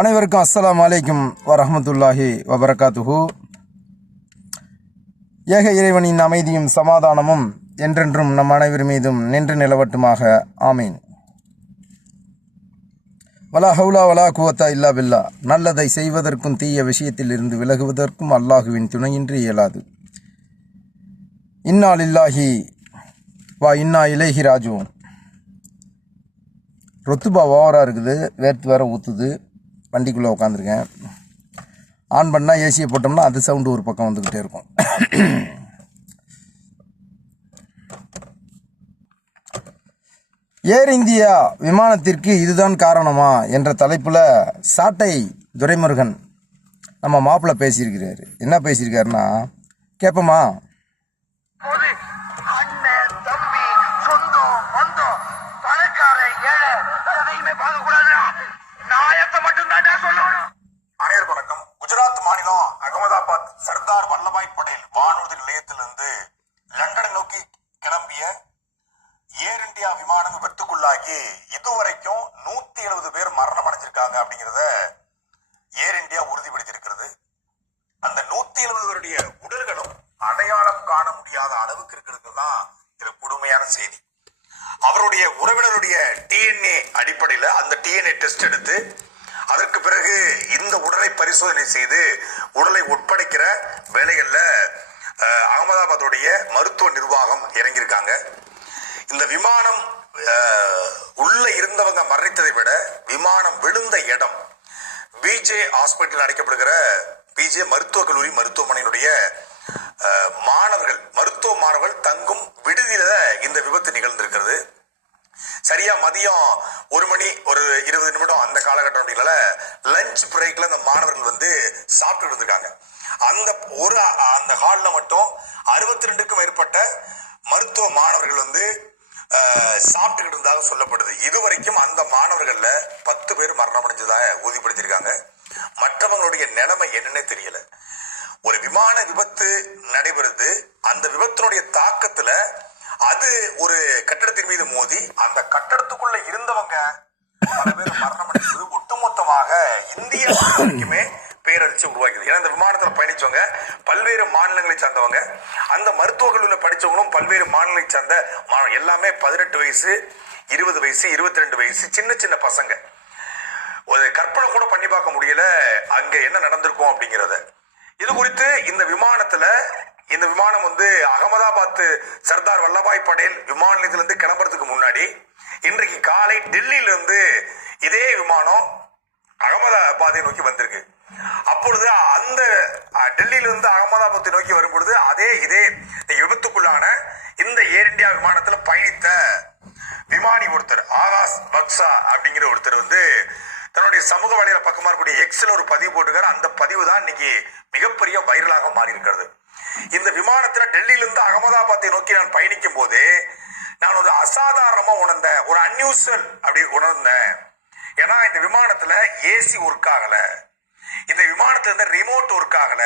அனைவருக்கும் அஸ்ஸலாமு அலைக்கும் வரஹ்மத்துல்லாஹி வபரகாத்துஹு. ஏக இறைவனின் அமைதியும் சமாதானமும் என்றென்றும் நம் அனைவர் மீதும் நின்று நிலவட்டுமாக. ஆமீன். வலா ஹவுலா வலா குவத்தா இல்லா பில்லா. நல்லதை செய்வதற்கும் தீய விஷயத்தில் இருந்து விலகுவதற்கும் அல்லாஹுவின் துணையின்றி இயலாது. இன்னா லில்லாஹி வா இன்னா இலைஹி ராஜிஊன். ரொத்துபா ஓவராக இருக்குது, வேர்த்து வேற ஊற்றுது. வண்டிக்குள்ளே உட்காந்துருக்கேன். ஆன் பண்ணால் ஏசியை போட்டோம்னா அது சவுண்டு ஒரு பக்கம் வந்துக்கிட்டே இருக்கும். ஏர் இந்தியா விமானத்திற்கு இதுதான் காரணமா என்ற தலைப்பில் சாட்டை துரைமுருகன் நம்ம மாப்பிள்ளை பேசியிருக்கிறாரு. என்ன பேசியிருக்காருன்னா கேட்போமா? அனைவருக்கும் வணக்கம். குஜராத் மாநிலம் அகமதாபாத் சர்தார் வல்லபாய் படேல் வானூர்தி நிலையத்திலிருந்து லண்டனை நோக்கி கிளம்பிய ஏர் இந்தியா விமானம் விபத்துக்குள்ளாகி இதுவரைக்கும் 170 பேர் மரணம் அடைஞ்சிருக்காங்க அப்படிங்கிறத ஏர் இந்தியா உறுதிப்படுத்தியிருக்கிறது. அந்த 170 பேருடைய உடல்களும் அடையாளம் காண முடியாத அளவுக்கு இருக்கிறது தான் இது கொடுமையான செய்தி. அவருடைய உறவினருடைய டிஎன்ஏ அடிப்படையில் அந்த டிஎன்ஏ டெஸ்ட் எடுத்து அதற்கு பிறகு இந்த உடலை பரிசோதனை செய்து உடலை ஒப்படைக்கிற வேலைகள்ல அகமதாபாத்துடைய மருத்துவ நிர்வாகம் இறங்கியிருக்காங்க. இந்த விமானம் உள்ள இருந்தவங்க மரணித்ததை விட விமானம் விழுந்த இடம் பிஜே ஹாஸ்பிட்டல் அழைக்கப்படுகிற பிஜே மருத்துவக் கல்லூரி மருத்துவமனையினுடைய மருத்துவ மாணவர்கள் தங்கும் விடுதியில இந்த விபத்து நிகழ்ந்திருக்கிறது. சரியா மதியம் 1 மணி ஒரு 20 நிமிடம் அந்த காலகட்டம் அப்படிங்கல லஞ்ச் பிரேக்ல அந்த மாணவர்கள் வந்து சாப்பிட்டு இருந்திருக்காங்க. அந்த ஹால்ல மட்டும் 62க்கும் மேற்பட்ட மருத்துவ மாணவர்கள் வந்து சாப்பிட்டுக்கிட்டு இருந்ததாக சொல்லப்படுது. இதுவரைக்கும் அந்த மாணவர்கள்ல 10 பேர் மரணம் அடைஞ்சதாக உறுதிப்படுத்தியிருக்காங்க. மற்றவங்களுடைய நிலைமை என்னன்னே தெரியல. ஒரு விமான விபத்து நடைபெறுது. அந்த விபத்தினுடைய தாக்கத்துல அது ஒரு கட்டடத்தின் மீது மோதி அந்த கட்டடத்துக்குள்ள இருந்தவங்க பல பேர் மரணம் அடைந்தது ஒட்டுமொத்தமாக இந்தியாவுக்குமே பேரழிச்சு உருவாக்கிது. ஏன்னா இந்த விமானத்துல பயணிச்சவங்க பல்வேறு மாநிலங்களை சார்ந்தவங்க, அந்த மருத்துவக் கல்லூரியில் படிச்சவங்களும் பல்வேறு மாநிலங்களை சார்ந்த எல்லாமே 18 வயசு 20 வயசு 22 வயசு சின்ன சின்ன பசங்க. ஒரு கற்பனை கூட பண்ணி பார்க்க முடியல அங்க என்ன நடந்திருக்கும் அப்படிங்கிறத. இது குறித்து இந்த விமானம் வந்து அகமதாபாத் சர்தார் வல்லபாய் படேல் விமான நிலையத்திலிருந்து கிளம்புறதுக்கு முன்னாடி இன்றைக்கு காலை டெல்லியில இருந்து இதே விமானம் அகமதாபாத்தை நோக்கி வந்திருக்கு. அப்பொழுது அந்த டெல்லியில இருந்து அகமதாபாத்தை நோக்கி வரும்பொழுது இதே விபத்துக்குள்ளான இந்த ஏர் இந்தியா விமானத்துல பயணித்த விமானி ஒருத்தர் ஆகாஷ் பக்சா அப்படிங்கிற ஒருத்தர் வந்து தன்னுடைய சமூக வலைதள பக்கமா இருக்கக்கூடிய எக்ஸ்ல ஒரு பதிவு போட்டுக்காரு. அந்த பதிவு தான் இன்னைக்கு மிகப்பெரிய வைரலாக மாறி இருக்கிறது. இந்த விமானத்துல டெல்லியிலிருந்து அகமதாபாத்தை நோக்கி நான் பயணிக்கும் போது நான் ஒரு அசாதாரணமா உணர்ந்தேன், ஒரு அன்யூசுவல் அப்படி உணர்ந்தேன். ஏன்னா இந்த விமானத்துல ஏசி ஒர்க் ஆகல, இந்த விமானத்துல இருந்த ரிமோட் ஒர்க் ஆகல,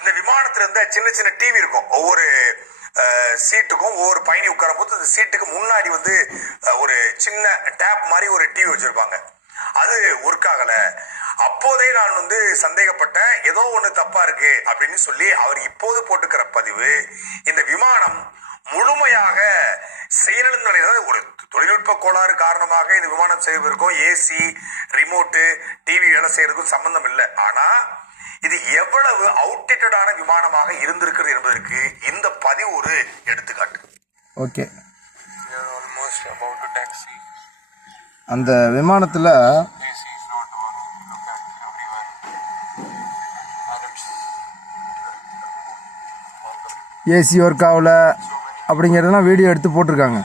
இந்த விமானத்துல இருந்த சின்ன சின்ன டிவி இருக்கும். ஒவ்வொரு சீட்டுக்கும் ஒவ்வொரு பயணி உட்காரும் போது அந்த சீட்டுக்கு முன்னாடி வந்து ஒரு சின்ன டேப் மாதிரி ஒரு டிவி வச்சிருப்பாங்க, அது ஒர்க் ஆகல. அப்போதே நான் வந்து சந்தேகப்பட்டேன், ஏதோ ஒண்ணு தப்பா இருக்கு அப்படின்னு சொல்லி அவர் இப்போது போட்டுக்கிற பதிவு இந்த விமானம் முழுமையாக செயலிழந்த ஒரு தொழில்நுட்ப கோளாறு காரணமாக இந்த விமானம் செய்வதற்கும் ஏசி ரிமோட்டு டிவி வேலை செய்யறதுக்கும் சம்பந்தம் இல்லை. ஆனா இது எவ்வளவு அவுட்டேட்டடான விமானமாக இருந்திருக்கிறது என்பதற்கு இந்த பதிவு ஒரு எடுத்துக்காட்டு. ஓகே, அந்த விமானத்தில் ஏசி ஒர்க் ஆகல அப்படிங்கிறதெல்லாம் வீடியோ எடுத்து போட்டிருக்காங்க.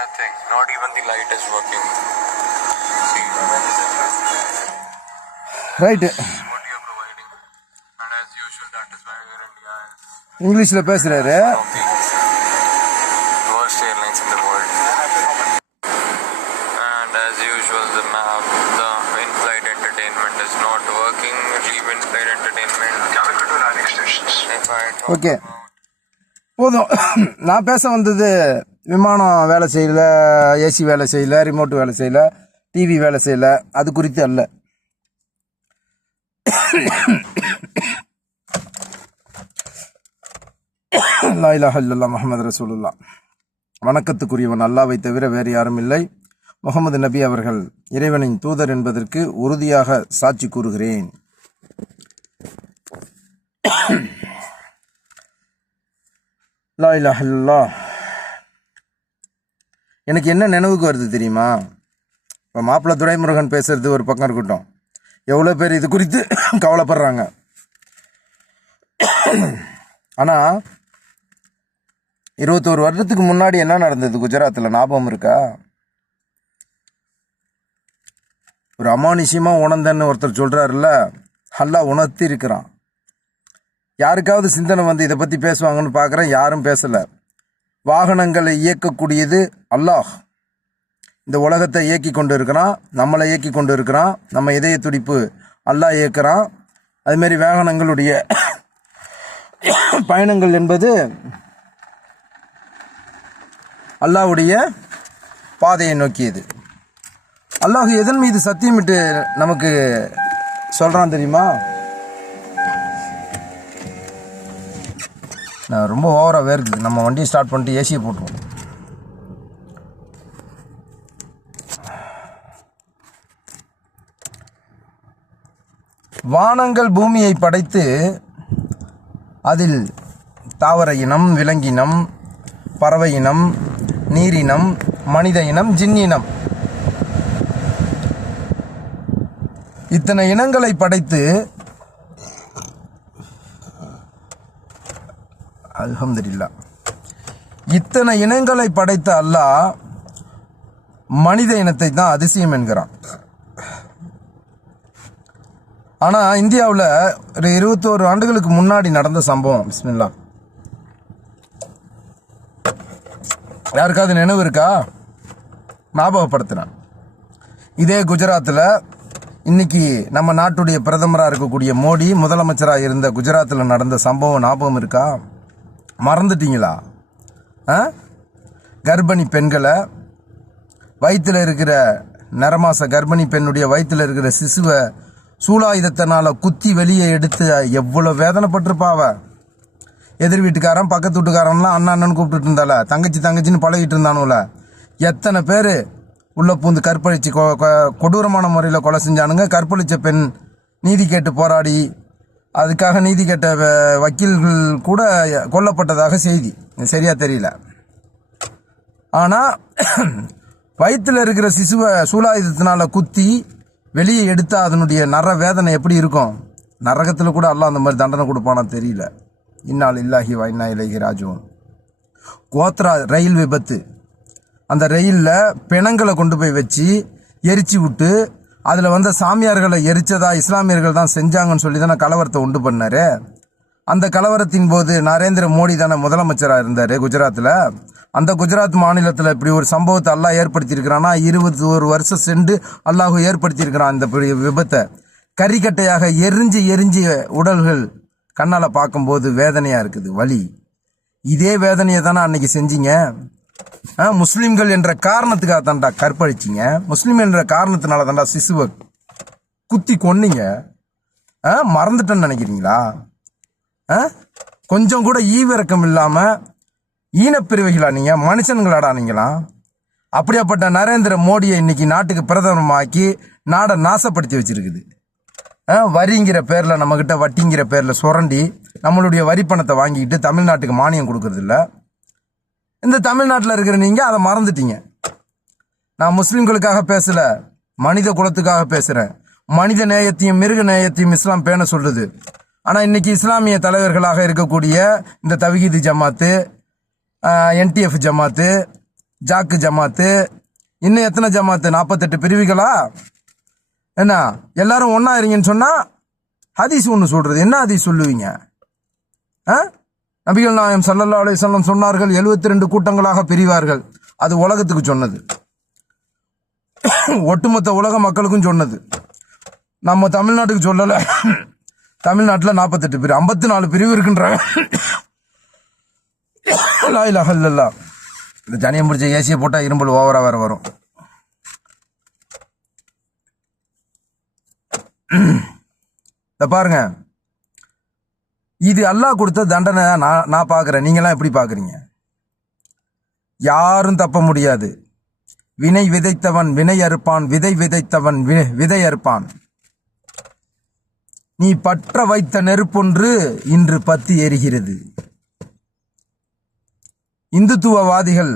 Nothing, not even the light is working. See, right, what you are providing, and as usual, that is why Air India is இங்கிலீஷில் பேசுகிறாரு. the worst airlines in the world. And as usual, the in-flight entertainment is not working. Okay போதும். நான் பேச வந்தது விமானம் வேலை செய்யல, AC வேலை செய்யல, ரிமோட் வேலை செய்யல, டிவி வேலை செய்யல, அது குறித்து அல்ல. லா இலாஹா இல்லல்லாஹ் முஹம்மது ரசூலுல்லாஹ். வணக்கத்துக்குரியவன் அல்லாஹ்வை தவிர வேறு யாரும் இல்லை. முகமது நபி அவர்கள் இறைவனின் தூதர் என்பதற்கு உறுதியாக சாட்சி கூறுகிறேன். லா இலாஹா இல்லல்லாஹ். எனக்கு என்ன நினைவுக்கு வருது தெரியுமா? இப்போ மாப்பிள்ளை துரைமுருகன் பேசுறது ஒரு பக்கம் இருக்கட்டும், எவ்வளோ பேர் இது குறித்து கவலைப்படுறாங்க. ஆனால் 21 வருடத்துக்கு முன்னாடி என்ன நடந்தது குஜராத்தில் ஞாபகம் இருக்கா? ஒரு அமானுஷ்யமாக உணர்ந்தன்னு ஒருத்தர் சொல்கிறாருல்ல, அல்லாஹ் உணர்த்தி இருக்கிறான். யாருக்காவது சிந்தனை வந்து இதை பற்றி பேசுவாங்கன்னு பார்க்குறேன், யாரும் பேசலை. வாகனங்களை இயக்கக்கூடியது அல்லாஹ். இந்த உலகத்தை இயக்கி கொண்டு இருக்கிறான், நம்மளை இயக்கி கொண்டு இருக்கிறான். நம்ம இதய துடிப்பு அல்லாஹ் இயக்குறான். அதுமாரி வாகனங்களுடைய பயணங்கள் என்பது அல்லாஹ்வுடைய பாதையை நோக்கியது. அல்லாஹ் எதன் மீது சத்தியமிட்டு நமக்கு சொல்கிறான் தெரியுமா? நான் ரொம்ப ஓவராக வேர்க்குது. நம்ம வண்டியை ஸ்டார்ட் பண்ணிட்டு ஏசியை போட்டுருவோம். வானங்கள் பூமியை படைத்து அதில் தாவர இனம், விலங்கினம், பறவை இனம், நீரினம், மனித இனம், ஜின்னினம், இத்தனை இனங்களை படைத்து அல்ஹம்துலில்லாஹ், இத்தனை இனங்களை படைத்த அல்லாஹ் மனித இனத்தை தான் அதிசயம் என்கிறான். ஆனால் இந்தியாவில் ஒரு 21 ஆண்டுகளுக்கு முன்னாடி நடந்த சம்பவம், பிஸ்மில்லாஹ், யாருக்காவது நினைவு இருக்கா? ஞாபகப்படுத்துகிறேன். இதே குஜராத்தில் இன்னைக்கு நம்ம நாட்டுடைய பிரதமராக இருக்கக்கூடிய மோடி முதலமைச்சராக இருந்த குஜராத்தில் நடந்த சம்பவம் ஞாபகம் இருக்கா? மறந்துட்டீங்களா? கர்ப்பிணி பெண்களை, வயிற்றில் இருக்கிற நிறமாச கர்ப்பிணி பெண்ணுடைய வயிற்றில் இருக்கிற சிசுவை சூலாயுதத்தினால குத்தி வெளியே எடுத்து எவ்வளோ வேதனைப்பட்டிருப்பாவ. எதிர் வீட்டுக்காரன் பக்கத்து வீட்டுக்காரன்லாம் அண்ணன் அண்ணன் கூப்பிட்டுட்டு இருந்தால, தங்கச்சி தங்கச்சின்னு பழகிட்டு இருந்தானுல. எத்தனை பேர் உள்ள பூந்து கற்பழிச்சு கொடூரமான முறையில் கொலை செஞ்சானுங்க. கற்பழித்த பெண் நீதி கேட்டு போராடி அதுக்காக நீதி கேட்ட வக்கீல்கள் கூட கொல்லப்பட்டதாக செய்தி. சரியா தெரியல. ஆனால் வயிற்றில் இருக்கிற சிசுவை சூலாயுதத்தினால குத்தி வெளியே எடுத்தா அதனுடைய நர வேதனை எப்படி இருக்கும்? நரகத்தில் கூட அல்லாஹ் அந்த மாதிரி தண்டனை கொடுப்பானா தெரியல. இன்னா லில்லாஹி வ இன்னா இலைஹி ராஜிஊன். கோத்ரா ரயில் விபத்து, அந்த ரயிலில் பிணங்களை கொண்டு போய் வச்சு எரிச்சு விட்டு அதில் வந்த சாமியார்களை எரிச்சதா இஸ்லாமியர்கள் தான் செஞ்சாங்கன்னு சொல்லி தானே கலவரத்தை உண்டு பண்ணார். அந்த கலவரத்தின் போது நரேந்திர மோடி தானே முதலமைச்சராக இருந்தார் குஜராத்தில். அந்த குஜராத் மாநிலத்தில் இப்படி ஒரு சம்பவத்தை அல்லாஹ் ஏற்படுத்தியிருக்கிறான்னா 21 வருஷம் சென்று அல்லாஹ் ஏற்படுத்தியிருக்கிறான். இந்த விபத்தை கறிக்கட்டையாக எரிஞ்சு உடல்கள் கண்ணால் பார்க்கும்போது வேதனையாக இருக்குது, வலி. இதே வேதனையை தானே அன்னைக்கு செஞ்சீங்க. முஸ்லீம்கள் என்ற காரணத்துக்காக தான்டா கற்பழிச்சிங்க. முஸ்லீம் என்ற காரணத்தினால தான்டா சிசுவை குத்தி கொன்னீங்க. மறந்துட்டேன்னு நினைக்கிறீங்களா? கொஞ்சம் கூட ஈவிரக்கம் இல்லாமல் ஈனப்பிரிவைகளா நீங்கள்? மனுஷனுங்களாடா நீங்களாம்? அப்படியாப்பட்ட நரேந்திர மோடியை இன்னைக்கு நாட்டுக்கு பிரதமராக்கி நாடை நாசப்படுத்தி வச்சிருக்குது. வரிங்கிற பேரில் நம்மக்கிட்ட வட்டிங்கிற பேரில் சுரண்டி நம்மளுடைய வரி பணத்தை வாங்கிக்கிட்டு தமிழ்நாட்டுக்கு மானியம் கொடுக்கறது இல்லை. இந்த தமிழ்நாட்டில் இருக்கிற நீங்கள் அதை மறந்துட்டீங்க. நான் முஸ்லீம்களுக்காக பேசலை, மனித குலத்துக்காக பேசுகிறேன். மனித நேயத்தையும் மிருக நேயத்தையும் இஸ்லாம் பேண சொல்லுது. ஆனால் இன்னைக்கு இஸ்லாமிய தலைவர்களாக இருக்கக்கூடிய இந்த தவ்ஹீத் ஜமாத்து, NTF ஜமாத்து, ஜாக்கு ஜமாத்து, இன்னும் எத்தனை ஜமாத்து? 48 பிரிவுகளா? என்ன எல்லாரும் ஒன்றா இருங்கன்னு சொன்னால் ஹதீஸ் ஒன்று சொல்கிறது. என்ன ஹதீஸ் சொல்லுவீங்க? நபிகள் நாயகம் ஸல்லல்லாஹு அலைஹி வஸல்லம் சொன்னார்கள் 72 கூட்டங்களாக பிரிவார்கள். அது உலகத்துக்கு சொன்னது, ஒட்டுமொத்த உலக மக்களுக்கும் சொன்னது. நம்ம தமிழ்நாட்டுக்கு சொல்லலை. தமிழ்நாட்டில் 48 பிரிவு, 54 பிரிவு இருக்குன்றாங்க. லா இலாஹ இல்லல்லாஹ். இந்த ஜனியம் பிடிச்ச ஏசியை போட்டால் இரும்பல் ஓவரா வேற வரும். இத பாருங்க, இது அல்லாஹ் கொடுத்த தண்டனை நான் பார்க்குறேன். நீங்களாம் எப்படி பார்க்குறீங்க? யாரும் தப்ப முடியாது. வினை விதைத்தவன் வினை அறுப்பான், விதை விதைத்தவன் விதை அறுப்பான். நீ பற்ற வைத்த நெருப்பொன்று இன்று பத்தி எரிகிறது. இந்துத்துவவாதிகள்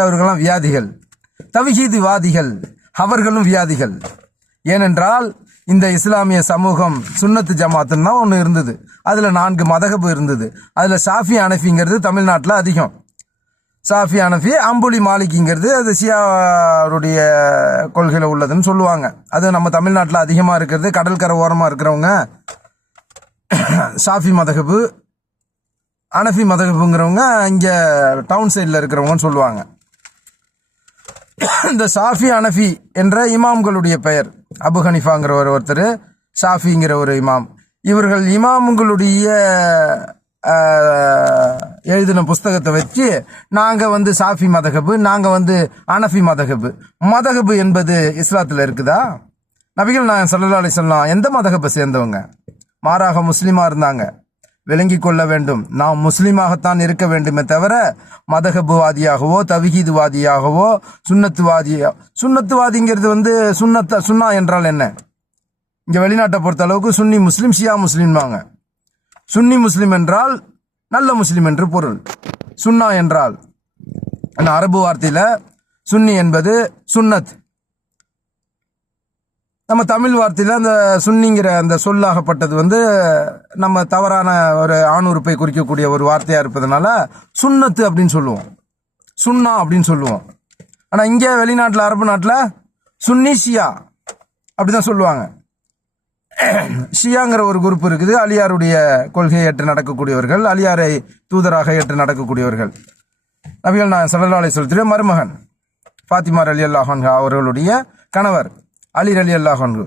அவர்களும் வியாதிகள், தவ்ஹீத்வாதிகள் அவர்களும் வியாதிகள். ஏனென்றால் இந்த இஸ்லாமிய சமூகம் சுன்னத்து ஜமாத்துன்னா ஒன்று இருந்தது. அதில் 4 மதகபு இருந்தது. அதில் ஷாஃபி ஹனஃபிங்கிறது தமிழ்நாட்டில் அதிகம். ஷாஃபி ஹனஃபி, அம்புலி மாலிகிங்கிறது அது ஷியாருடைய கொள்கையில் உள்ளதுன்னு சொல்லுவாங்க. அது நம்ம தமிழ்நாட்டில் அதிகமாக இருக்கிறது. கடற்கரை ஓரமாக இருக்கிறவங்க ஷாஃபி மதகபு, ஹனஃபி மதகபுங்கிறவங்க இங்கே டவுன் சைடில் இருக்கிறவங்கன்னு சொல்லுவாங்க. இந்த ஷாஃபி ஹனஃபி என்ற இமாம்களுடைய பெயர். அபு ஹனிஃபாங்கிற ஒருத்தர், ஷாஃபிங்கிற ஒரு இமாம். இவர்கள் இமாம்களுடைய எழுதின புஸ்தகத்தை வச்சு நாங்கள் ஷாஃபி மதகபு, நாங்கள் ஹனஃபி மதகபு. மதகபு என்பது இஸ்லாத்தில் இருக்குதா? நபிகள் நாயகம் ஸல்லல்லாஹு அலைஹி வஸல்லம் எந்த மதகபை சேர்ந்தவங்க? மாறாக முஸ்லீமாக இருந்தாங்க. விளங்கி கொள்ள வேண்டும், நாம் முஸ்லீமாகத்தான் இருக்க வேண்டுமே தவிர மதகபுவாதியாகவோ தவ்ஹீத்வாதியாகவோ சுன்னத்துவாதிங்கிறது சுன்னா என்றால் என்ன? இங்கே வெளிநாட்டை பொறுத்த அளவுக்கு சுன்னி முஸ்லீம், ஷியா முஸ்லீம்வாங்க. சுன்னி முஸ்லீம் என்றால் நல்ல முஸ்லீம் என்று பொருள். சுன்னா என்றால் அரபு வார்த்தையில் சுன்னி என்பது சுன்னத். நம்ம தமிழ் வார்த்தையில் அந்த சுன்னிங்கிற அந்த சொல்லாகப்பட்டது நம்ம தவறான ஒரு ஆணுறுப்பை குறிக்கக்கூடிய ஒரு வார்த்தையாக இருப்பதனால சுன்னத்து அப்படின்னு சொல்லுவோம், சுன்னா அப்படின்னு சொல்லுவோம். ஆனால் இங்கே வெளிநாட்டில் அரபு நாட்டில் சுன்னி ஷியா அப்படி தான் சொல்லுவாங்க. ஷியாங்கிற ஒரு குரூப் இருக்குது. அலியாருடைய கொள்கையை ஏற்று நடக்கக்கூடியவர்கள், அலியாரை தூதராக ஏற்று நடக்கக்கூடியவர்கள். நபிகள் நாயகம் ஸல்லல்லாஹு அலைஹி வஸல்லம் மருமகன் ஃபாத்திமா ரலியல்லாஹு அன்ஹா அவர்களுடைய கணவர் அலி ரலியல்லாஹு அன்ஹு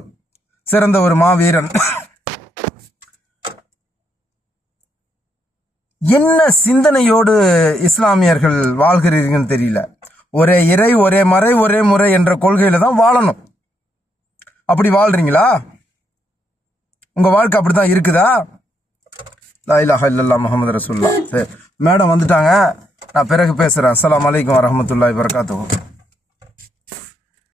சிறந்த ஒரு மாவீரன். என்ன சிந்தனையோடு இஸ்லாமியர்கள் வாழ்கிறீர்கள்னு தெரியல. ஒரே இறை, ஒரே மறை, ஒரே முறை என்ற கொள்கையில தான் வாழணும். அப்படி வாழ்றீங்களா? உங்க வாழ்க்கை அப்படித்தான் இருக்குதா? லா இலாஹ இல்லல்லாஹ் முஹம்மது ரசூலுல்லாஹ். மேடம் வந்துட்டாங்க, நான் பிறகு பேசுறேன். அஸ்ஸலாமு அலைக்கும் வரஹ்மத்துல்லாஹி வபரகாத்துஹு.